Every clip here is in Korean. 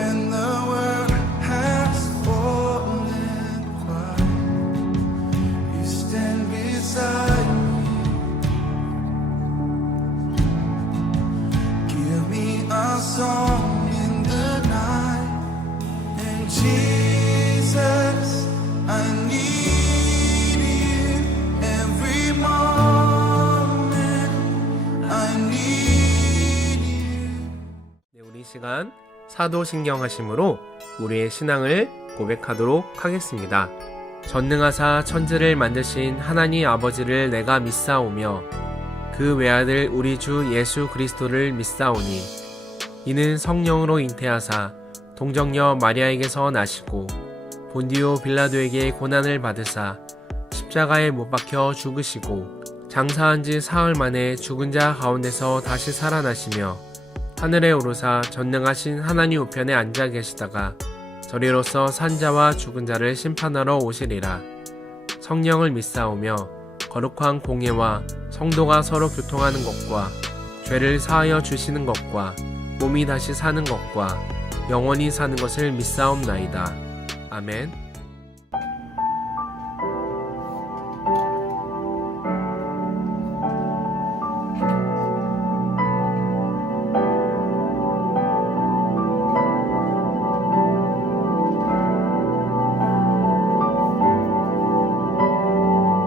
when the world has fallen quiet, you stand beside me. Give me a song in the night, and Jesus, I need you every moment. I need you. 네, 우리 시간 사도신경하심으로 우리의 신앙을 고백하도록 하겠습니다. 전능하사 천지를 만드신 하나님 아버지를 내가 믿사오며 그 외아들 우리 주 예수 그리스도를 믿사오니 이는 성령으로 잉태하사 동정녀 마리아에게서 나시고 본디오 빌라도에게 고난을 받으사 십자가에 못 박혀 죽으시고 장사한 지 사흘 만에 죽은 자 가운데서 다시 살아나시며 하늘에 오르사 전능하신 하나님 우편에 앉아 계시다가 저리로서 산자와 죽은 자를 심판하러 오시리라. 성령을 믿사오며 거룩한 공예와 성도가 서로 교통하는 것과 죄를 사하여 주시는 것과 몸이 다시 사는 것과 영원히 사는 것을 믿사옵나이다. 아멘.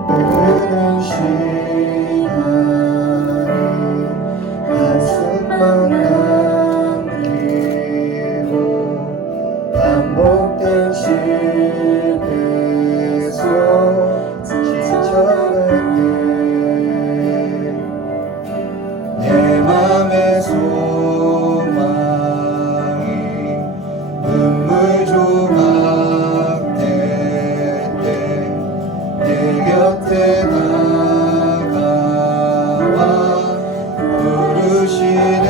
흐르는 시간이 한숨만 남기고 반복된 실패 속 지쳐갈 때 내 맘의 소망이 눈물 조각 될 때 내 곁에 다가와 부르시네.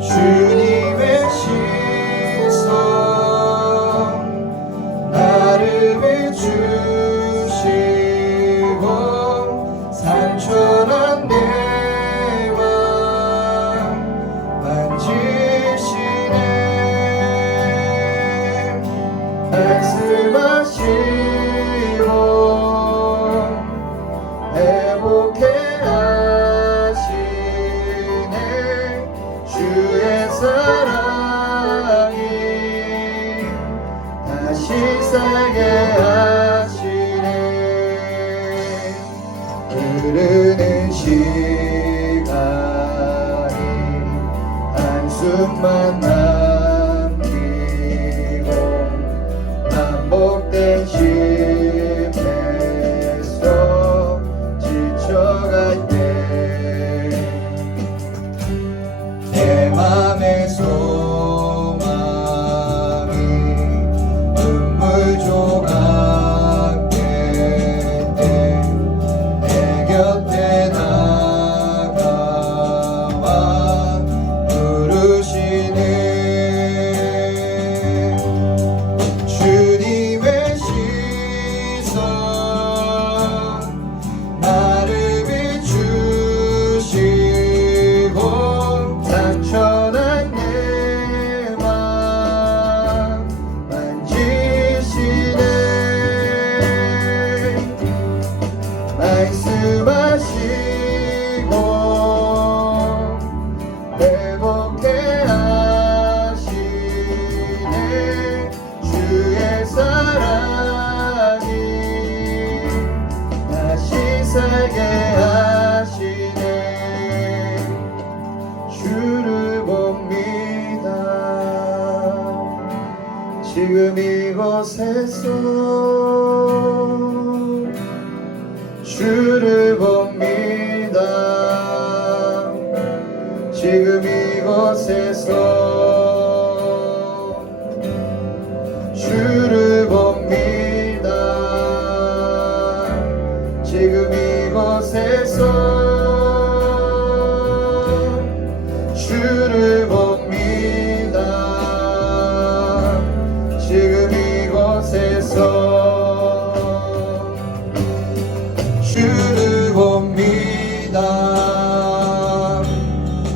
주님의 시선 나를 비추시고 상처난 내 맘 만지시네. 말씀하시고 회복해 하시네. 주의 사랑이 다시 살게 하시네. 흐르는 시간이 한숨만 남기고 반복된 실패 속 지쳐갈 때 내 맘의 소망이 눈물 조각 될 때 내 곁에 다가와 부르시네. 주님의 시선 나를 비추시고 상처난 내 맘 만지시네. 말씀하시고 회복해 하시네. 주의 사랑이 다시 살게 하시네. 주를 봅니다. 지금 이곳에서 주를 봅니다. 지금 이곳에서 주를 봅니다. 지금 이곳에서 주를 봅니다. 지금 이곳에서 주를 봅니다.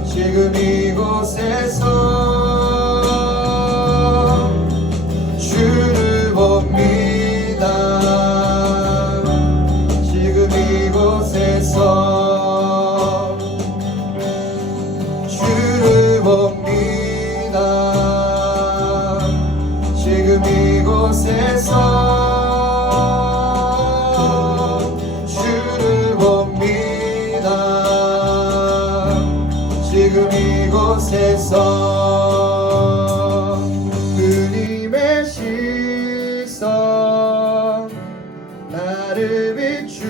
지금 이곳에 있어 나를 비추시고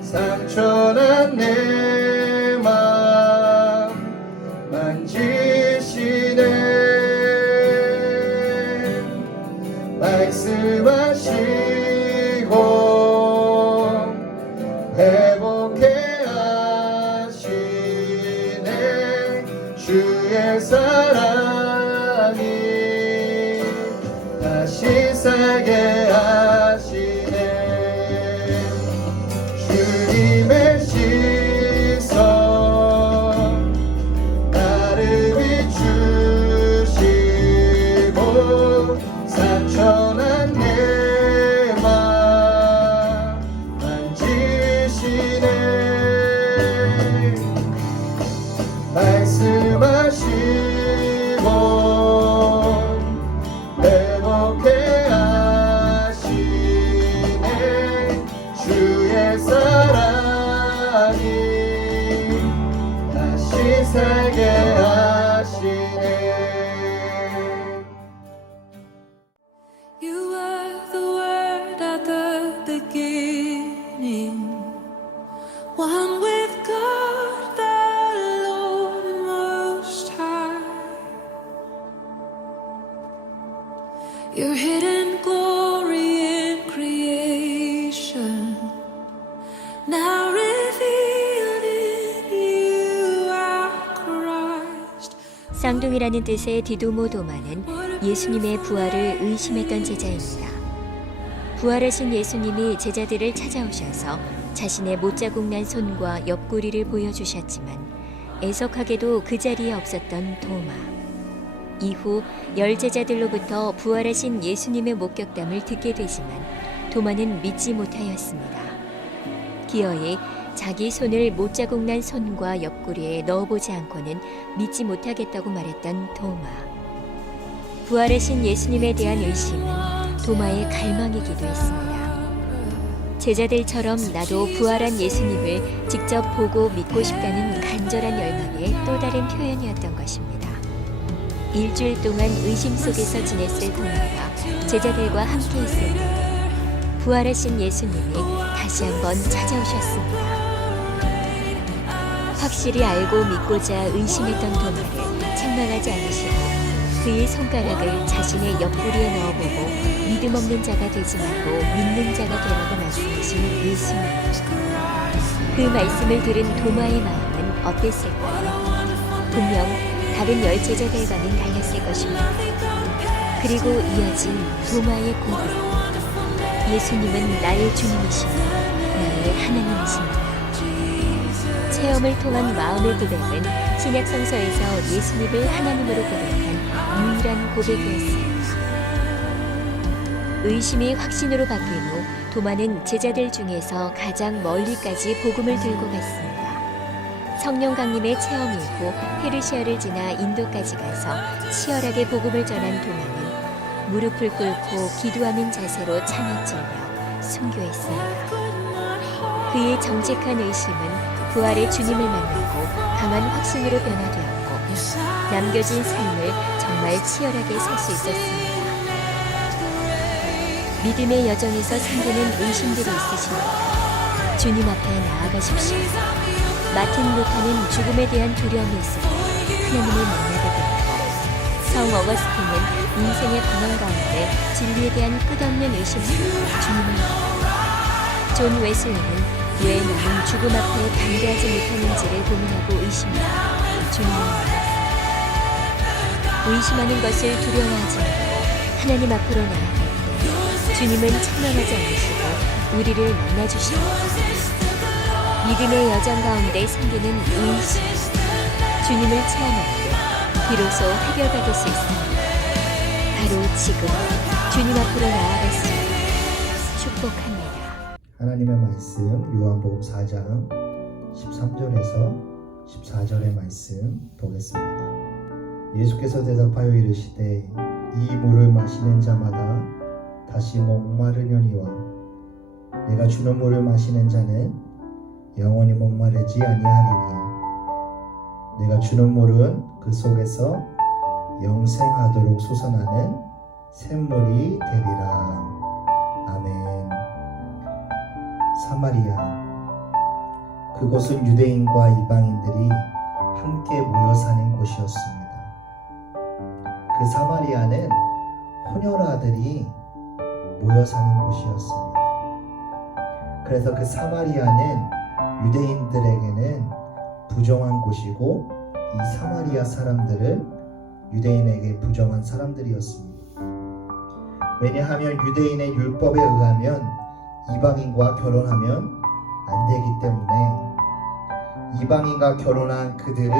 상처난 내 맘 만지시네 말씀하시고 회복해 하시네 주의 사랑이 다시 살게 하시네 주님의 시선 나를 비추시고 상처난 내 맘 만지시네 말씀하시고 회복해 하시네 주의 사랑이 다시 살게 하시네 You were the word at the beginning, one with God the Lord Most High. Your hidden glory in creation, now revealed in you, our Christ. 쌍둥이라는 뜻의 디도모 도마는 예수님의 부활을 의심했던 제자입니다. 부활하신 예수님이 제자들을 찾아오셔서 자신의 못자국 난 손과 옆구리를 보여주셨지만 애석하게도 그 자리에 없었던 도마. 이후 10제자들로부터 부활하신 예수님의 목격담을 듣게 되지만 도마는 믿지 못하였습니다. 기어이 자기 손을 못자국 난 손과 옆구리에 넣어보지 않고는 믿지 못하겠다고 말했던 도마. 부활하신 예수님에 대한 의심은 도마의 갈망이기도 했습니다. 제자들처럼 나도 부활한 예수님을 직접 보고 믿고 싶다는 간절한 열망의 또 다른 표현이었던 것입니다. 일주일 동안 의심 속에서 지냈을 도마가 제자들과 함께 있을 때 부활하신 예수님이 다시 한번 찾아오셨습니다. 확실히 알고 믿고자 의심했던 도마를 책망하지 않으시고 그의 손가락을 자신의 옆구리에 넣어보고 믿음 없는 자가 되지 말고 믿는 자가 되라고 말씀하신 예수님. 그 말씀을 들은 도마의 마음은 어땠을까요? 분명 다른 10제자들과는 달랐을 것입니다. 그리고 이어진 도마의 고백. 예수님은 나의 주님이시며 나의 하나님이십니다. 체험을 통한 마음의 고백은 신약성서에서 예수님을 하나님으로 고백한 유일한 고백이었습니다. 의심이 확신으로 바뀐 후 도마는 제자들 중에서 가장 멀리까지 복음을 들고 갔습니다. 성령 강림의 체험 이후 페르시아를 지나 인도까지 가서 치열하게 복음을 전한 도마는 무릎을 꿇고 기도하는 자세로 찬을 찔며 순교했습니다. 그의 정직한 의심은 부활의 주님을 만나고 강한 확신으로 변화되었고 남겨진 삶을 정말 치열하게 살 수 있었습니다. 믿음의 여정에서 생기는 의심들이 있으십니까? 주님 앞에 나아가십시오. 마틴 루터는 죽음에 대한 두려움이 있을 때 하나님을 만나게 되었고 성 어거스틴은 인생의 방황 가운데 진리에 대한 끝없는 의심으로 주님을 만납니다. 존 웨슬리는 왜 나는 죽음 앞에 담대하지 못하는지를 고민하고 의심하고 주님을 만났습니다. 의심하는 것을 두려워하지 말고 하나님 앞으로 나아갈 때 주님은 책망하지 않으시고 우리를 만나주십니다. 믿음의 여정 가운데 생기는 의심, 주님을 체험할 때 비로소 해결받을 수 있습니다. 바로 지금 주님 앞으로 나아갈 수 있게 축복합니다. 하나님의 말씀 요한복음 4장 13절에서 14절의 말씀 보겠습니다. 예수께서 대답하여 이르시되 이 물을 마시는 자마다 다시 목마르려니와 내가 주는 물을 마시는 자는 영원히 목마르지 아니하리니 내가 주는 물은 그 속에서 영생하도록 솟아나는 샘물이 되리라. 아멘. 사마리아, 그곳은 유대인과 이방인들이 함께 모여 사는 곳이었습니다. 그 사마리아는 혼혈아들이 모여 사는 곳이었습니다. 그래서 그 사마리아는 유대인들에게는 부정한 곳이고, 이 사마리아 사람들은 유대인에게 부정한 사람들이었습니다. 왜냐하면 유대인의 율법에 의하면 이방인과 결혼하면 안 되기 때문에 이방인과 결혼한 그들은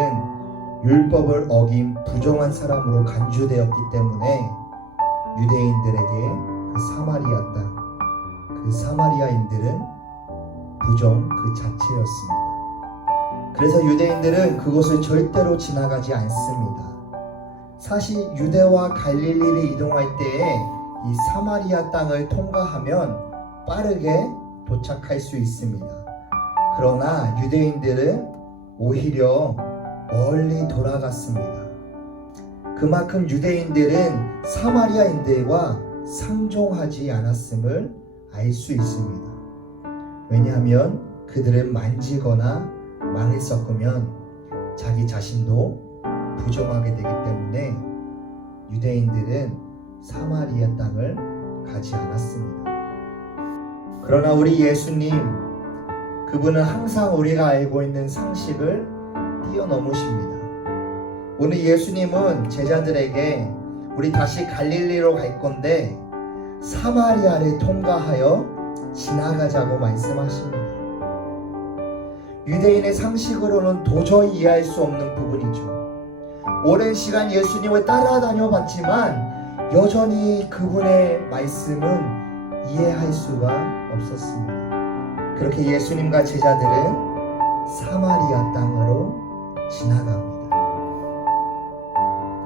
율법을 어긴 부정한 사람으로 간주되었기 때문에 유대인들에게 그 사마리아 땅, 그 사마리아인들은 부정 그 자체였습니다. 그래서 유대인들은 그곳을 절대로 지나가지 않습니다. 사실 유대와 갈릴리를 이동할 때에 이 사마리아 땅을 통과하면 빠르게 도착할 수 있습니다. 그러나 유대인들은 오히려 멀리 돌아갔습니다. 그만큼 유대인들은 사마리아인들과 상종하지 않았음을 알 수 있습니다. 왜냐하면 그들은 만지거나 말을 섞으면 자기 자신도 부정하게 되기 때문에 유대인들은 사마리아 땅을 가지 않았습니다. 그러나 우리 예수님, 그분은 항상 우리가 알고 있는 상식을 뛰어넘으십니다. 오늘 예수님은 제자들에게 우리 다시 갈릴리로 갈 건데 사마리아를 통과하여 지나가자고 말씀하십니다. 유대인의 상식으로는 도저히 이해할 수 없는 부분이죠. 오랜 시간 예수님을 따라다녀 봤지만 여전히 그분의 말씀은 이해할 수가 없었습니다. 그렇게 예수님과 제자들은 사마리아 땅으로 지나갑니다.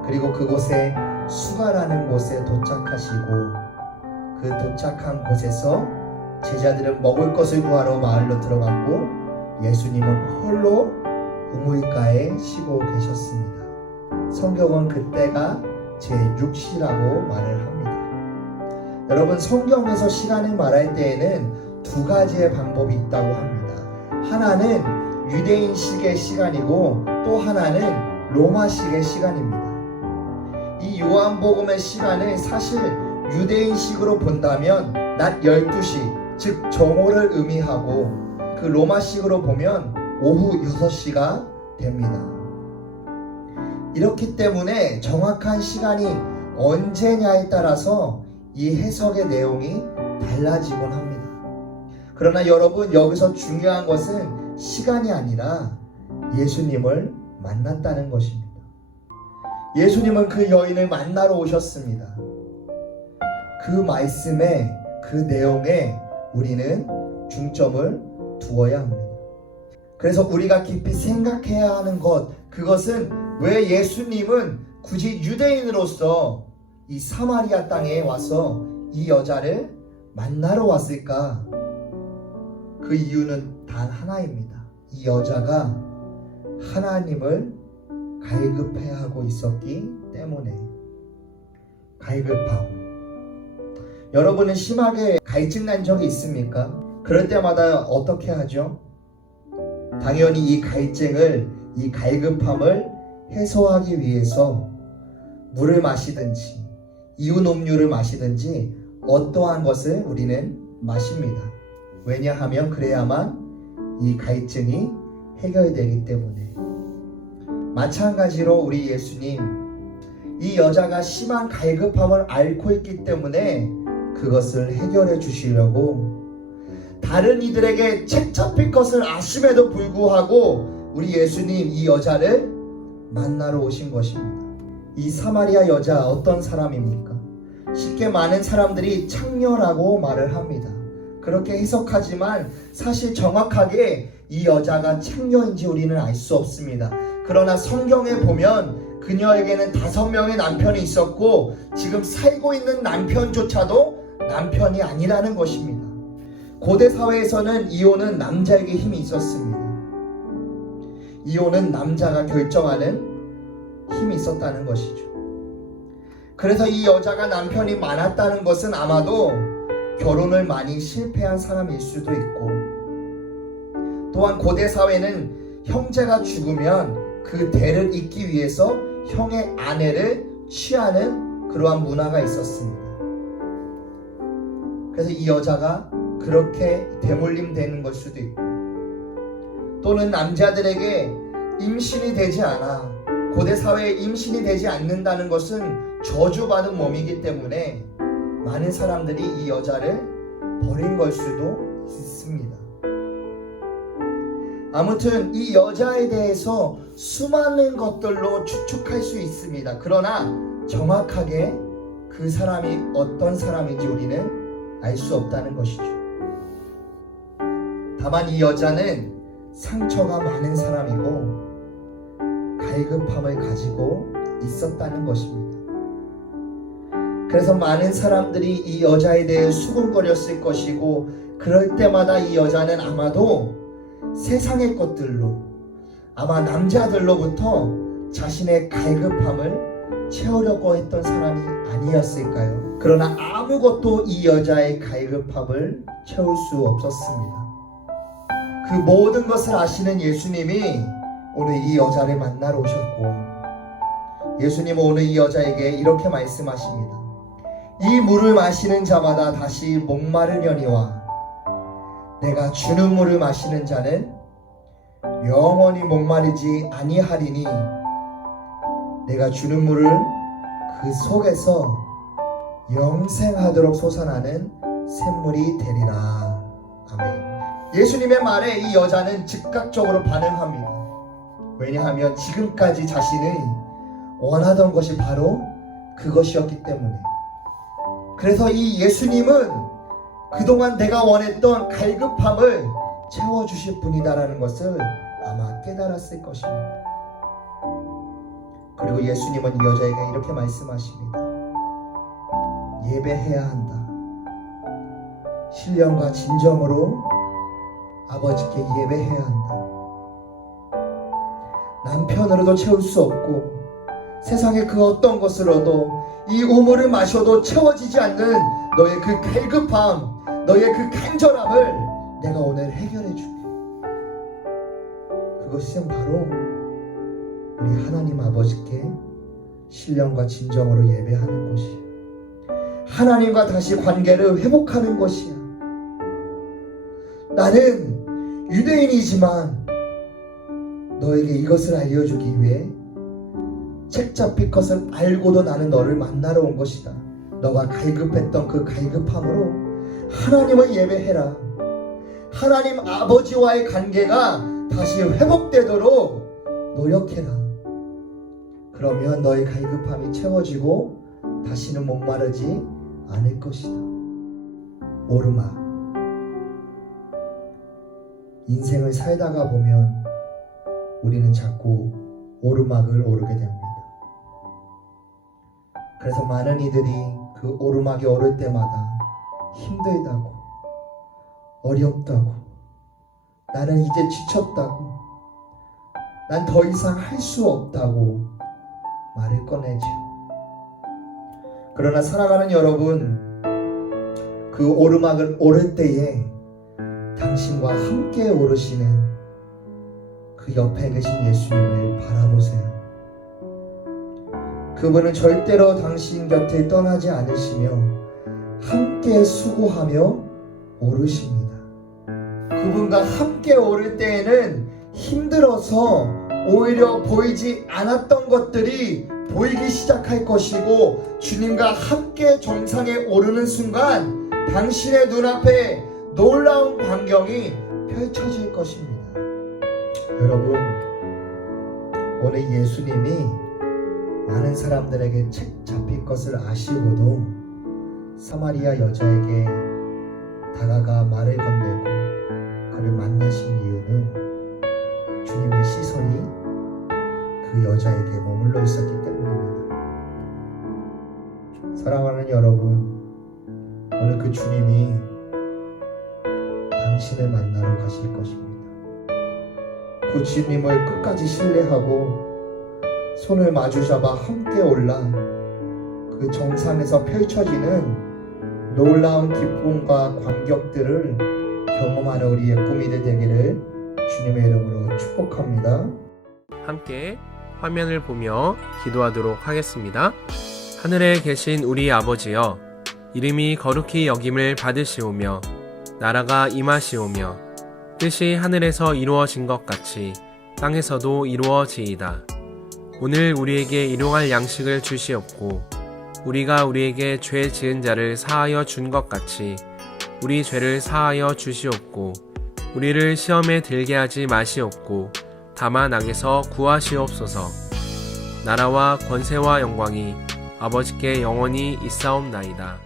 그리고 그곳에 수가라는 곳에 도착하시고, 그 도착한 곳에서 제자들은 먹을 것을 구하러 마을로 들어갔고, 예수님은 홀로 우물가에 쉬고 계셨습니다. 성경은 그때가 제6시라고 말을 합니다. 여러분, 성경에서 시간을 말할 때에는 두 가지의 방법이 있다고 합니다. 하나는 유대인식의 시간이고 또 하나는 로마식의 시간입니다. 이 요한복음의 시간은 사실 유대인식으로 본다면 낮 12시, 즉 정오를 의미하고, 그 로마식으로 보면 오후 6시가 됩니다. 이렇기 때문에 정확한 시간이 언제냐에 따라서 이 해석의 내용이 달라지곤 합니다. 그러나 여러분, 여기서 중요한 것은 시간이 아니라 예수님을 만났다는 것입니다. 예수님은 그 여인을 만나러 오셨습니다. 그 말씀에, 그 내용에 우리는 중점을 두어야 합니다. 그래서 우리가 깊이 생각해야 하는 것, 그것은 왜 예수님은 굳이 유대인으로서 이 사마리아 땅에 와서 이 여자를 만나러 왔을까? 그 이유는 단 하나입니다. 이 여자가 하나님을 갈급해하고 있었기 때문에. 갈급함. 여러분은 심하게 갈증 난 적이 있습니까? 그럴 때마다 어떻게 하죠? 당연히 이 갈증을, 이 갈급함을 해소하기 위해서 물을 마시든지 이온 음료를 마시든지 어떠한 것을 우리는 마십니다. 왜냐하면 그래야만 이 갈증이 해결되기 때문에. 마찬가지로 우리 예수님, 이 여자가 심한 갈급함을 앓고 있기 때문에 그것을 해결해 주시려고 다른 이들에게 책 잡힐 것을 아심에도 불구하고 우리 예수님 이 여자를 만나러 오신 것입니다. 이 사마리아 여자 어떤 사람입니까? 쉽게 많은 사람들이 창녀라고 말을 합니다. 그렇게 해석하지만 사실 정확하게 이 여자가 창녀인지 우리는 알 수 없습니다. 그러나 성경에 보면 그녀에게는 5명의 남편이 있었고 지금 살고 있는 남편조차도 남편이 아니라는 것입니다. 고대 사회에서는 이혼은 남자에게 힘이 있었습니다. 이혼은 남자가 결정하는 힘이 있었다는 것이죠. 그래서 이 여자가 남편이 많았다는 것은 아마도 결혼을 많이 실패한 사람일 수도 있고, 또한 고대 사회는 형제가 죽으면 그 대를 잇기 위해서 형의 아내를 취하는 그러한 문화가 있었습니다. 그래서 이 여자가 그렇게 대물림되는 걸 수도 있고, 또는 남자들에게 임신이 되지 않아, 고대 사회에 임신이 되지 않는다는 것은 저주받은 몸이기 때문에 많은 사람들이 이 여자를 버린 걸 수도 있습니다. 아무튼 이 여자에 대해서 수많은 것들로 추측할 수 있습니다. 그러나 정확하게 그 사람이 어떤 사람인지 우리는 알 수 없다는 것이죠. 다만 이 여자는 상처가 많은 사람이고 갈급함을 가지고 있었다는 것입니다. 그래서 많은 사람들이 이 여자에 대해 수군거렸을 것이고, 그럴 때마다 이 여자는 아마도 세상의 것들로, 아마 남자들로부터 자신의 갈급함을 채우려고 했던 사람이 아니었을까요? 그러나 아무것도 이 여자의 갈급함을 채울 수 없었습니다. 그 모든 것을 아시는 예수님이 오늘 이 여자를 만나러 오셨고, 예수님은 오늘 이 여자에게 이렇게 말씀하십니다. 이 물을 마시는 자마다 다시 목마르려니와 내가 주는 물을 마시는 자는 영원히 목마르지 아니하리니 내가 주는 물을 그 속에서 영생하도록 솟아나는 샘물이 되리라. 아멘. 예수님의 말에 이 여자는 즉각적으로 반응합니다. 왜냐하면 지금까지 자신이 원하던 것이 바로 그것이었기 때문에. 그래서 이 예수님은 그동안 내가 원했던 갈급함을 채워주실 분이다라는 것을 아마 깨달았을 것입니다. 그리고 예수님은 이 여자에게 이렇게 말씀하십니다. 예배해야 한다. 신령과 진정으로 아버지께 예배해야 한다. 남편으로도 채울 수 없고 세상의 그 어떤 것으로도 이 우물을 마셔도 채워지지 않는 너의 그 갈급함, 너의 그 간절함을 내가 오늘 해결해 줄게. 그것은 바로 우리 하나님 아버지께 신령과 진정으로 예배하는 것이야. 하나님과 다시 관계를 회복하는 것이야. 나는 유대인이지만 너에게 이것을 알려주기 위해 책 잡힐 것을 알고도 나는 너를 만나러 온 것이다. 너가 갈급했던 그 갈급함으로 하나님을 예배해라. 하나님 아버지와의 관계가 다시 회복되도록 노력해라. 그러면 너의 갈급함이 채워지고 다시는 목마르지 않을 것이다. 오르막. 인생을 살다가 보면 우리는 자꾸 오르막을 오르게 됩니다. 그래서 많은 이들이 그 오르막에 오를 때마다 힘들다고, 어렵다고, 나는 이제 지쳤다고, 난 더 이상 할 수 없다고 말을 꺼내죠. 그러나 사랑하는 여러분, 그 오르막을 오를 때에 당신과 함께 오르시는 그 옆에 계신 예수님을 바라보세요. 그분은 절대로 당신 곁을 떠나지 않으시며 함께 수고하며 오르십니다. 그분과 함께 오를 때에는 힘들어서 오히려 보이지 않았던 것들이 보이기 시작할 것이고, 주님과 함께 정상에 오르는 순간 당신의 눈앞에 놀라운 광경이 펼쳐질 것입니다. 여러분, 오늘 예수님이 많은 사람들에게 책 잡힐 것을 아시고도 사마리아 여자에게 다가가 말을 건네고 그를 만나신 이유는 주님의 시선이 그 여자에게 머물러 있었기 때문입니다. 사랑하는 여러분, 오늘 그 주님이 당신을 만나러 가실 것입니다. 그 주님을 끝까지 신뢰하고 손을 마주잡아 함께 올라 그 그 정상에서 펼쳐지는 놀라운 기쁨과 감격들을 경험하는 우리의 꿈이들 되기를 주님의 이름으로 축복합니다. 함께 화면을 보며 기도하도록 하겠습니다. 하늘에 계신 우리 아버지여, 이름이 거룩히 여김을 받으시오며 나라가 임하시오며 뜻이 하늘에서 이루어진 것 같이 땅에서도 이루어지이다. 오늘 우리에게 일용할 양식을 주시옵고 우리가 우리에게 죄 지은 자를 사하여 준 것 같이 우리 죄를 사하여 주시옵고 우리를 시험에 들게 하지 마시옵고 다만 악에서 구하시옵소서. 나라와 권세와 영광이 아버지께 영원히 있사옵나이다.